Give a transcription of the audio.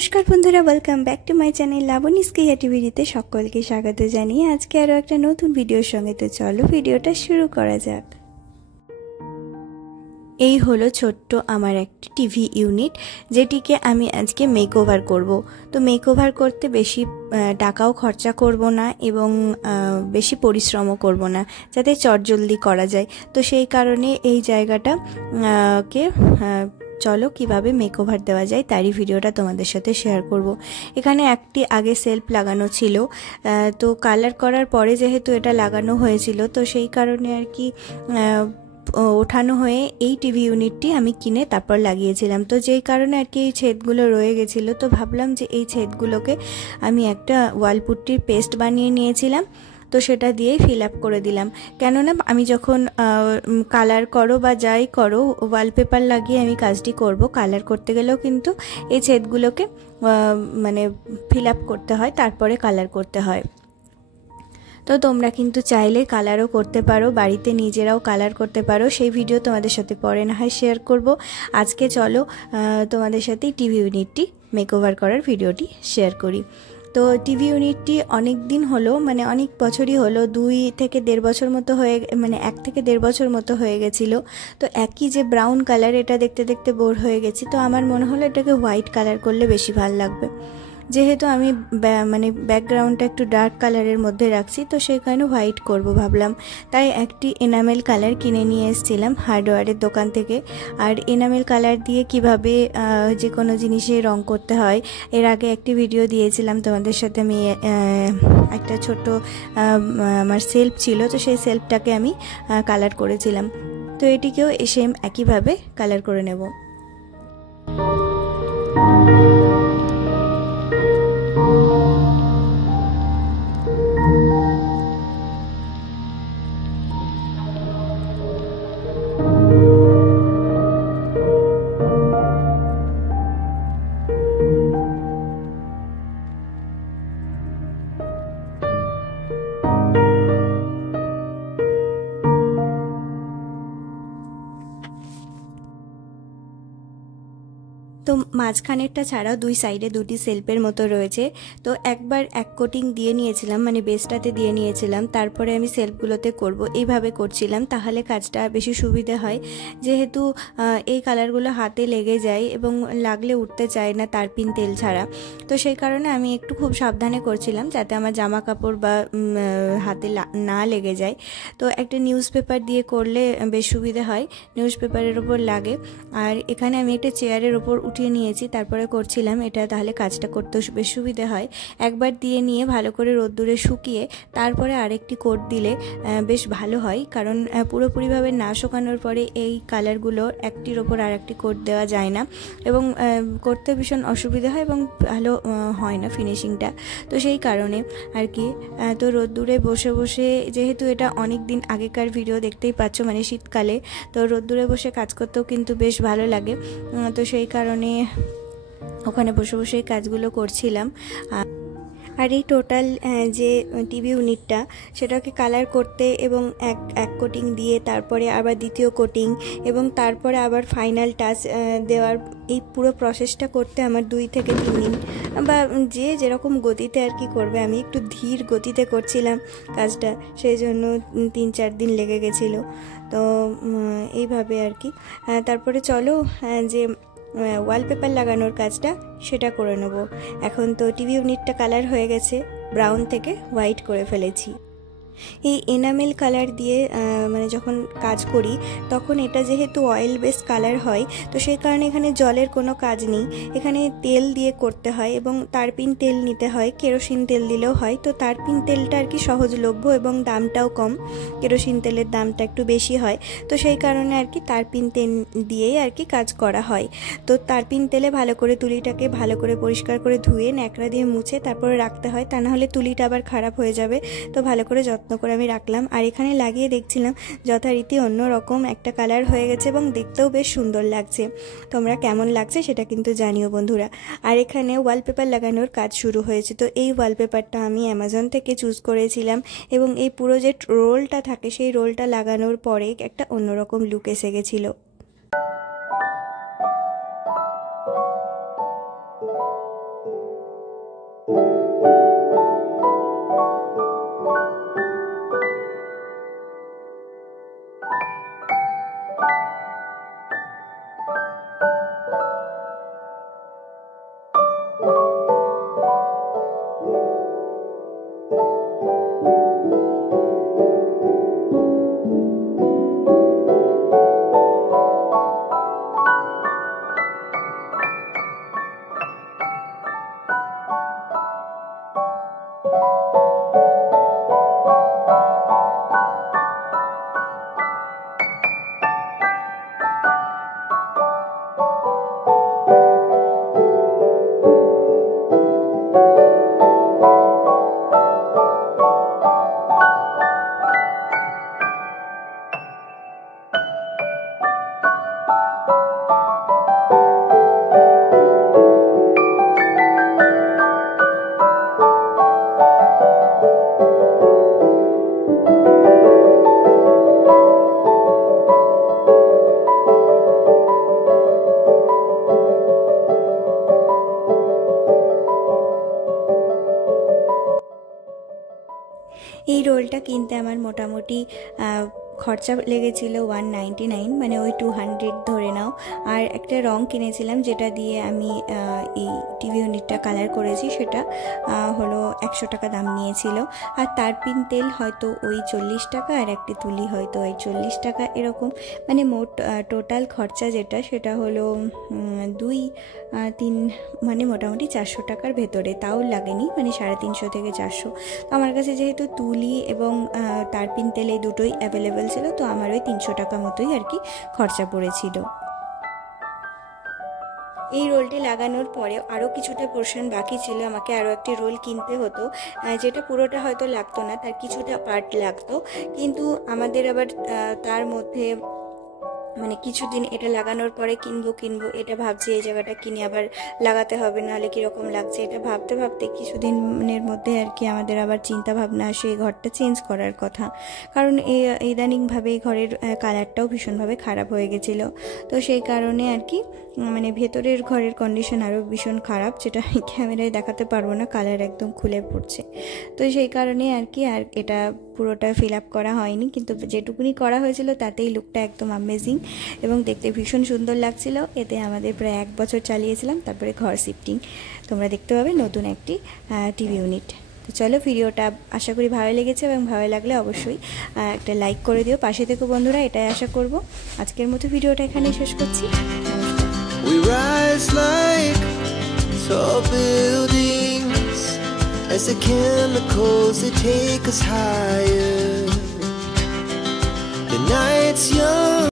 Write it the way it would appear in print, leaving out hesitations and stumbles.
নমস্কার বন্ধুরা, welcome back to my channel লাবণীস ক্রিয়েটিভিটিতে সকলকে স্বাগত জানিয়ে আজকে আরও একটা নতুন ভিডিওর সঙ্গে। তো চলো ভিডিওটা শুরু করা যাক। এই হলো ছোট্ট আমার একটি টিভি ইউনিট, যেটিকে আমি আজকে মেকওভার করব। তো মেকওভার করতে বেশি টাকাও খরচা করব না এবং বেশি পরিশ্রমও করব না, যাতে চটজলদি করা যায়। তো সেই কারণে এই জায়গাটা কে চলো কিভাবে মেকওভার দেওয়া যায় তারই ভিডিওটা তোমাদের সাথে শেয়ার করব। এখানে একটি আগে সেলফ লাগানো ছিল, তো কালার করার পরে যেহেতু এটা লাগানো হয়েছিল, তো সেই কারণে আর কি ওঠানো হয়ে এই টিভি ইউনিটটি আমি কিনে তারপর লাগিয়েছিলাম। তো যেই কারণে আর কি এই ছেদগুলো রয়ে গেছিলো, তো ভাবলাম যে এই ছেদগুলোকে আমি একটা ওয়ালপুট্টির পেস্ট বানিয়ে নিয়েছিলাম, তো সেটা দিয়েই ফিল আপ করে দিলাম। কেননা আমি যখন কালার করো বা যাই করো, ওয়ালপেপার লাগিয়ে আমি কাজটি করব, কালার করতে গেলেও কিন্তু এই ছেদগুলোকে মানে ফিল আপ করতে হয়, তারপরে কালার করতে হয়। তো তোমরা কিন্তু চাইলে কালারও করতে পারো, বাড়িতে নিজেরাও কালার করতে পারো। সেই ভিডিও তোমাদের সাথে পরে না হয় শেয়ার করব। আজকে চলো তোমাদের সাথে টিভি ইউনিটটি মেকওভার করার ভিডিওটি শেয়ার করি। তো টিভি ইউনিটটি অনেক দিন হলো, মানে অনেক বছরই হলো, 2 থেকে 1.5 বছর মতো হয়ে, মানে 1 থেকে 1.5 বছর মতো হয়ে গেছিলো। তো একই যে ব্রাউন কালার, এটা দেখতে দেখতে বোর হয়ে গেছি। তো আমার মনে হলো এটাকে হোয়াইট কালার করলে বেশি ভালো লাগবে, যেহেতু আমি মানে ব্যাকগ্রাউন্ডটা একটু ডার্ক কালারের মধ্যে রাখছি, তো সেই কারণে হোয়াইট করব ভাবলাম। তাই একটি এনামেল কালার কিনে নিয়ে এসেছিলাম হার্ডওয়্যারের দোকান থেকে। আর এনামেল কালার দিয়ে কিভাবে যে কোনো জিনিসে রং করতে হয়, এর আগে একটি ভিডিও দিয়েছিলাম তোমাদের সাথে। আমি একটা ছোট আমার সেলফ ছিল, তো সেই সেলফটাকে আমি কালার করেছিলাম। তো এটিকেও সেম একইভাবে কালার করে নেব। তো মাঝখানেরটা ছাড়াও 2 সাইডে 2টি সেলফের মতো রয়েছে। তো একবার এক কোটিং দিয়ে নিয়েছিলাম, মানে বেসটাতে দিয়ে নিয়েছিলাম, তারপরে আমি সেলফগুলোতে করব। এইভাবে করছিলাম, তাহলে কাজটা বেশি সুবিধে হয়। যেহেতু এই কালারগুলো হাতে লেগে যায় এবং লাগলে উঠতে চায় না তারপিন তেল ছাড়া, তো সেই কারণে আমি একটু খুব সাবধানে করছিলাম, যাতে আমার জামা কাপড় বা হাতে না লেগে যায়। তো একটা নিউজ পেপার দিয়ে করলে বেশ সুবিধে হয়, নিউজ পেপারের ওপর লাগে। আর এখানে আমি একটা চেয়ারের ওপর উঠিয়ে নিয়েছি, তারপরে করছিলাম এটা, তাহলে কাজটা করতে বেশ সুবিধে হয়। একবার দিয়ে নিয়ে ভালো করে রোদ্দুরে শুকিয়ে তারপরে আরেকটি কোট দিলে বেশ ভালো হয়, কারণ পুরোপুরিভাবে না শুকানোর পরে এই কালারগুলো একটির ওপর আর একটি কোট দেওয়া যায় না এবং করতে ভীষণ অসুবিধা হয় এবং ভালো হয় না ফিনিশিংটা। তো সেই কারণে আর কি, তো রোদ্দুরে বসে বসে, যেহেতু এটা অনেক দিন আগেকার ভিডিও দেখতেই পাচ্ছ, মানে শীতকালে, তো রোদ্দুরে বসে কাজ করতেও কিন্তু বেশ ভালো লাগে। তো সেই কারণে ওখানে বসে বসে কাজগুলো করছিলাম। আর এই টোটাল যে টিভি ইউনিটটা, সেটাকে কালার করতে এবং এক কোটিং দিয়ে তারপরে আবার দ্বিতীয় কোটিং এবং তারপরে আবার ফাইনাল টাচ দেওয়ার, এই পুরো প্রসেসটা করতে আমার 2 থেকে 3 দিন, বা যে যেরকম গতিতে আর কি করবে, আমি একটু ধীর গতিতে করছিলাম কাজটা, সেই জন্য 3-4 দিন লেগে গেছিলো। তো এইভাবে আর কি। তারপরে চলো যে ওয়ালপেপার লাগানোর কাজটা সেটা করে নেব। এখন তো টিভি ইউনিটটা কালার হয়ে গেছে, ব্রাউন থেকে হোয়াইট করে ফেলেছি। এই এনামেল কালার দিয়ে মানে যখন কাজ করি, তখন এটা যেহেতু অয়েল বেস কালার হয়, তো সেই কারণে এখানে জলের কোনো কাজ নেই, এখানে তেল দিয়ে করতে হয় এবং তারপিন তেল নিতে হয়, কেরোসিন তেল দিলেও হয়। তো তারপিন তেলটা আর কি সহজলভ্য এবং দামটাও কম, কেরোসিন তেলের দামটা একটু বেশি হয়। তো সেই কারণে আর কি তারপিন তেল দিয়েই আর কি কাজ করা হয়। তো তারপিন তেলে ভালো করে তুলিটাকে ভালো করে পরিষ্কার করে ধুয়ে ন্যাকড়া দিয়ে মুছে তারপরে রাখতে হয়, তা নাহলে তুলিটা আবার খারাপ হয়ে যাবে। তো ভালো করে যত্ন করে আমি রাখলাম। আর এখানে লাগিয়ে দেখছিলাম যথারীতি অন্যরকম একটা কালার হয়ে গেছে এবং দেখতেও বেশ সুন্দর লাগছে। তোমরা কেমন লাগছে সেটা কিন্তু জানিও বন্ধুরা। আর এখানে ওয়ালপেপার লাগানোর কাজ শুরু হয়েছে। তো এই ওয়ালপেপারটা আমি অ্যামাজন থেকে চুজ করেছিলাম এবং এই পুরো যে রোলটা থাকে, সেই রোলটা লাগানোর পরে একটা অন্যরকম লুক এসে গেছিলো। কিনতে আমার মোটামুটি খরচা লেগেছিল 199, মানে ওই 200 ধরে নাও। আর একটা রং কিনেছিলাম যেটা দিয়ে আমি এই টিভি ইউনিটটা কালার করেছি, সেটা হলো 100 টাকা দাম নিয়েছিল। আর তারপিন তেল হয়তো ওই 40 টাকা, আর একটি তুলি হয়তো ওই 40 টাকা, এরকম মানে মোট টোটাল খরচা যেটা সেটা হলো 2-3 মানে মোটামুটি 400 টাকার ভেতরে, তাও লাগেনি, মানে 350 থেকে 400। তো আমার কাছে যেহেতু তুলি এবং তারপিন তেল এই দুটোই অ্যাভেলেবেল ছিল, তো আমার ওই 300 টাকা মতোই আর কি খরচা পড়েছিল। এই রোলটি লাগানোর পরে আরও কিছুটা পোর্শন বাকি ছিল, আমাকে আরও একটি রোল কিনতে হতো, যেটা পুরোটা হয়তো লাগতো না, তার কিছুটা পার্ট লাগতো। কিন্তু আমাদের আবার তার মধ্যে মানে কিছুদিন এটা লাগানোর পরে কিনবো এটা ভাবছি, এই জায়গাটা কিনে আবার লাগাতে হবে, নাহলে কীরকম লাগছে এটা ভাবতে ভাবতে কিছুদিনের মধ্যে আর কি আমাদের আবার চিন্তা ভাবনা আসে এই ঘরটা চেঞ্জ করার কথা। কারণ ইদানিংভাবে এই ঘরের কালারটাও ভীষণভাবে খারাপ হয়ে গেছিলো। তো সেই কারণে আর কি মানে ভেতরের ঘরের কন্ডিশন আরও ভীষণ খারাপ, যেটা আমি ক্যামেরায় দেখাতে পারবো না, কালার একদম খুলে পড়ছে। তো সেই কারণে আর কি আর এটা পুরোটা ফিল আপ করা হয়নি, কিন্তু যেটুকুনি করা হয়েছিল তাতেই লুকটা একদম অ্যামেজিং এবং দেখতে ভীষণ সুন্দর লাগছিল। এতে আমাদের প্রায় 1 বছর চালিয়েছিলাম, তারপরে ঘর শিফটিং। তোমরা দেখতে পাবে নতুন একটি টিভি ইউনিট। তো চলো, ভিডিওটা আশা করি ভালো লেগেছে, এবং ভালো লাগলে অবশ্যই একটা লাইক করে দিও, পাশে থেকো বন্ধুরা, এটাই আশা করব। আজকের মতো ভিডিওটা এখানেই শেষ করছি। We rise like tall buildings as the chemicals they take us higher. The night's young.